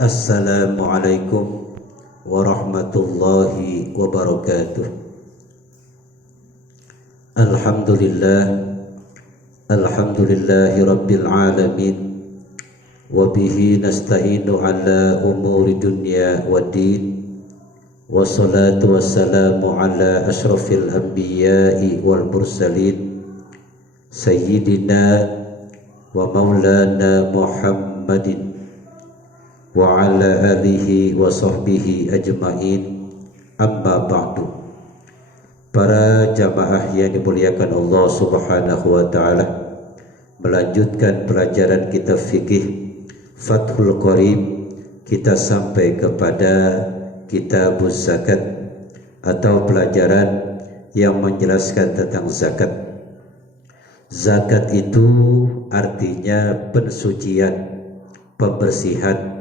Assalamualaikum warahmatullahi wabarakatuh. Alhamdulillah, alhamdulillahi rabbil alamin. Wabihi nasta'inu ala umuri dunya waddin. Wassalatu wassalamu ala ashrafil anbiya'i wal mursalin, Sayyidina wa maulana Muhammadin wa ala alihi wa sahbihi ajma'in, amma ba'du. Para jamaah yang dimuliakan Allah subhanahu wa ta'ala, melanjutkan pelajaran kitab fikih Fathul Qorib, kita sampai kepada kitab zakat atau pelajaran yang menjelaskan tentang zakat. Zakat itu artinya pensucian, pembersihan.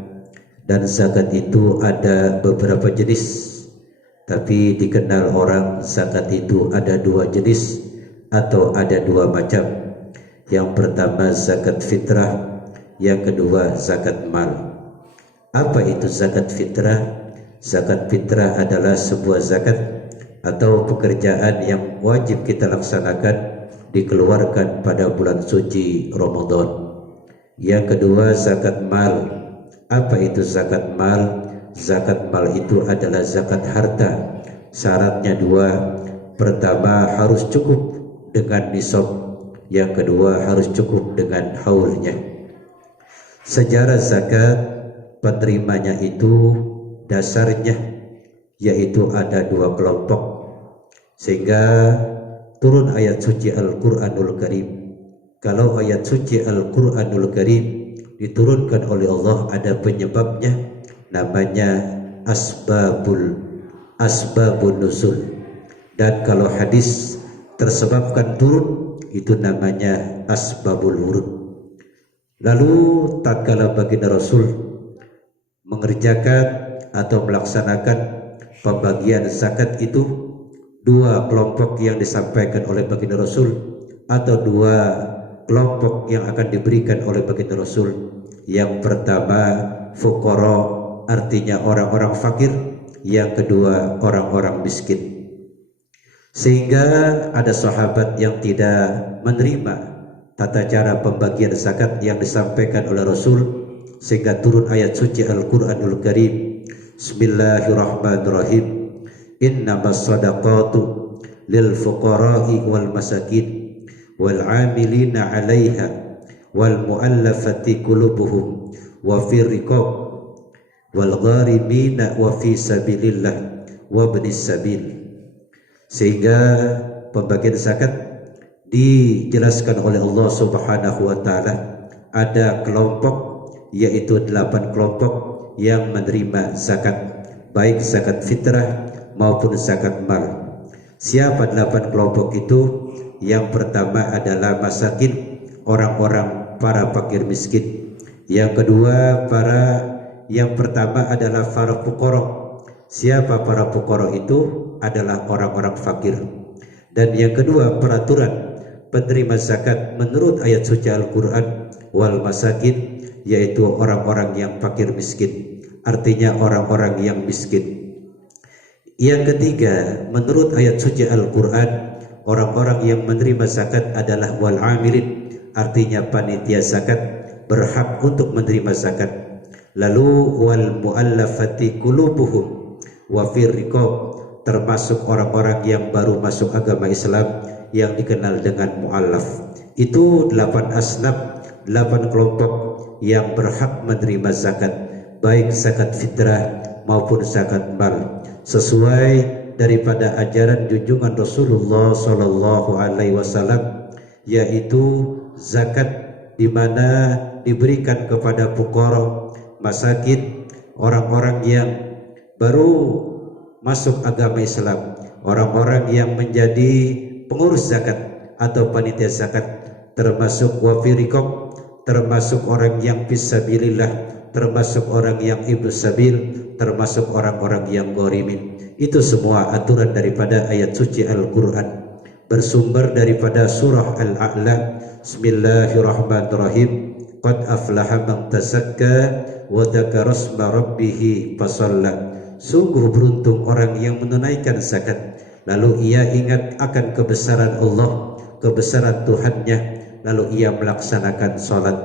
Dan zakat itu ada beberapa jenis, tapi dikenal orang zakat itu ada dua jenis atau ada dua macam. Yang pertama zakat fitrah, yang kedua zakat mal. Apa itu zakat fitrah? Zakat fitrah adalah sebuah zakat atau pekerjaan yang wajib kita laksanakan, dikeluarkan pada bulan suci Ramadan. Yang kedua zakat mal. Apa itu zakat mal? Zakat mal itu adalah zakat harta. Syaratnya dua. Pertama, harus cukup dengan nisab. Yang kedua, harus cukup dengan haulnya. Sejarah zakat, penerimanya itu dasarnya yaitu ada dua kelompok, sehingga turun ayat suci Al-Quranul Karim. Kalau ayat suci Al-Quranul Karim diturunkan oleh Allah ada penyebabnya, namanya asbabun nuzul. Dan kalau hadis tersebabkan turun, itu namanya asbabul wurud. Lalu tatkala baginda Rasul mengerjakan atau melaksanakan pembagian zakat itu, dua kelompok yang disampaikan oleh baginda Rasul atau dua kelompok yang akan diberikan oleh baginda Rasul. Yang pertama fuqara, artinya orang-orang fakir. Yang kedua orang-orang miskin. Sehingga ada sahabat yang tidak menerima tata cara pembagian zakat yang disampaikan oleh Rasul, sehingga turun ayat suci Al-Quranul Karim. Bismillahirrahmanirrahim. Innamas sadaqatu lil fuqara'i wal masakin wal 'amilina 'alaiha wal mu'allafati qulubuhum wa fi riqab wal gharimina wa fi sabilillah wa ibnis sabil. Sehingga pembagian zakat dijelaskan oleh Allah Subhanahu wa taala, ada kelompok yaitu 8 kelompok yang menerima zakat, baik zakat fitrah maupun zakat mal. Siapa 8 kelompok itu? Yang pertama adalah masakin, orang-orang para fakir miskin. Yang kedua yang pertama adalah para fuqara. Siapa para fuqara itu? Adalah orang-orang fakir. Dan yang kedua, peraturan penerima zakat menurut ayat suci Al-Quran, wal masakin, yaitu orang-orang yang fakir miskin, artinya orang-orang yang miskin. Yang ketiga, menurut ayat suci Al-Quran, orang-orang yang menerima zakat adalah wal amilin, artinya panitia zakat berhak untuk menerima zakat. Lalu wal muallafati qulubuhum wa fir riqab, termasuk orang-orang yang baru masuk agama Islam yang dikenal dengan muallaf. Itu 8 asnaf, 8 kelompok yang berhak menerima zakat, baik zakat fitrah maupun zakat mal, sesuai daripada ajaran junjungan Rasulullah sallallahu alaihi wasallam, yaitu zakat di mana diberikan kepada fuqara, masakin, orang-orang yang baru masuk agama Islam, orang-orang yang menjadi pengurus zakat atau panitia zakat, termasuk wafiriqab, termasuk orang yang fisabilillah, termasuk orang yang ibnu sabil, termasuk orang-orang yang gharimin. Itu semua aturan daripada ayat suci Al-Quran, bersumber daripada surah Al-A'la. Bismillahirrahmanirrahim. Qad aflaha man tazakka wa dzakara isma rabbih fasalla. Sungguh beruntung orang yang menunaikan zakat lalu ia ingat akan kebesaran Allah, kebesaran Tuhannya, lalu ia melaksanakan salat.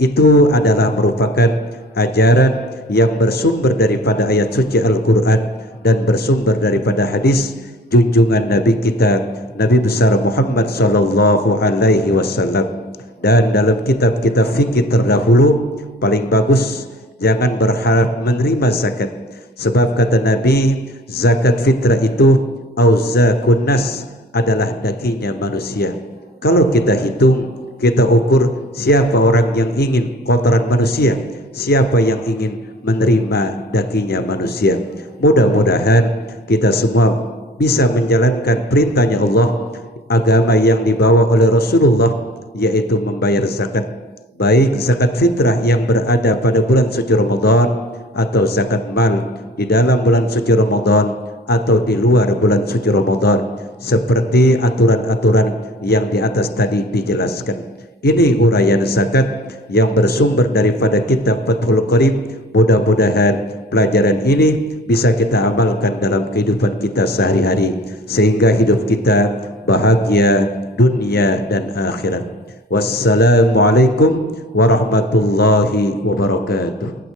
Itu adalah merupakan ajaran yang bersumber daripada ayat suci Al-Quran dan bersumber daripada hadis junjungan Nabi kita, Nabi besar Muhammad sallallahu alaihi wasallam. Dan dalam kitab-kitab fikih terdahulu paling bagus jangan berharap menerima zakat, sebab kata Nabi zakat fitrah itu auzakun nas, adalah dagingnya manusia. Kalau kita hitung, kita ukur siapa orang yang ingin kotoran manusia, siapa yang ingin menerima dagingnya manusia. Mudah-mudahan kita semua bisa menjalankan perintahnya Allah, agama yang dibawa oleh Rasulullah, yaitu membayar zakat, baik zakat fitrah yang berada pada bulan suci Ramadan atau zakat mal di dalam bulan suci Ramadan atau di luar bulan suci Ramadan, seperti aturan-aturan yang di atas tadi dijelaskan. Ini uraian zakat yang bersumber daripada kitab Fathul Qarib. Mudah-mudahan pelajaran ini bisa kita amalkan dalam kehidupan kita sehari-hari, sehingga hidup kita bahagia dunia dan akhirat. Wassalamualaikum warahmatullahi wabarakatuh.